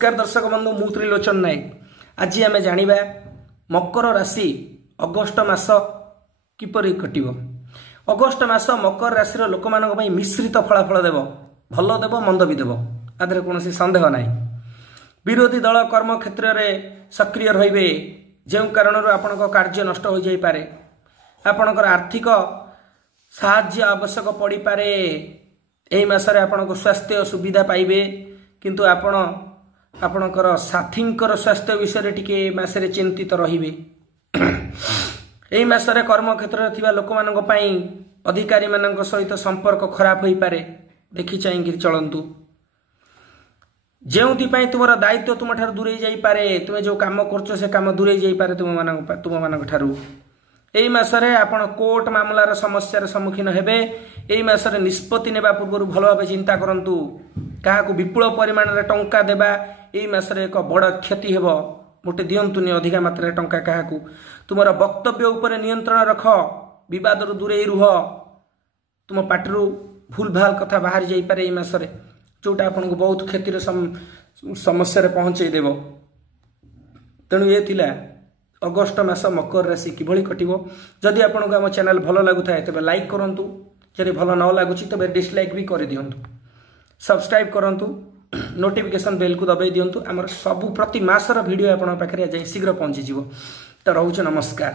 नमस्कार दर्शक बंधु मु त्रिलोचन नायक। आज आम जाना मकर राशि अगस्ट मास किपरि कटिबो। अगस्ट मास मकर राशि लोक मान मिश्रित फलाफल देव, भल देव मंद भी देव, आदि कौन सन्देह ना। विरोधी दल कर्म क्षेत्र में सक्रिय रे जो कारण आपण कार्य नष्ट हो जाई पारे, आपणकर आर्थिक साहाय्य आवश्यक पड़ी पारे। एही मासरे आपण स्वास्थ्य सुविधा पाइबे, किंतु आपणकर साथींकर स्वास्थ्य विषय टिके मासरे चिंतित रहिबे। एही मासरे कर्म क्षेत्र थिबा लोक मानक पई अधिकारी मानक सहित संपर्क खराब होई पारे, देखि चाहि चलंतु। जेउथि पई तुमर दायित्व तुम ठार दूरे जाई पारे, तुमे जो काम करछो से काम दूरे जाई पारे तुम मानक ठारू। एही मासरे आपण कोर्ट मामलार समस्यार सम्मुखीन हेबे। एही मासरे निष्पत्ति नेबा पूर्व भल भाबे चिंता करंतु। काहाकू विपुल परिमाण रे टंका देबा एही मासरे एक बड़ क्षति हेबो। मोटे दियंतुनी अधिका मात्रा टंका काहाकू। तुमर वक्तव्य उपरे नियंत्रण रख, विवाद रु दूरे रुह। तुम पाटरू भूल भाल कथा बाहर जाई पारे एही मासरे, जोटा आपन को बहुत क्षतिर समस्या रे पहुंचै देबो। तेणु ये थिला अगस्ट मास मकर राशि किभଳି कटिबो। जदि आपन को हम चैनल भलो लागु थाए तबे लाइक करंतु, जदि भलो न लागुची तबे डिसलाइक भी कर दियंतु। सब्सक्राइब करंतु, नोटिफिकेशन बेल को दबाई दियंतु। हमर सब प्रति मासर वीडियो आपन पाखरे जाई शीघ्र पहुंची जिवो। तो रहउछ नमस्कार।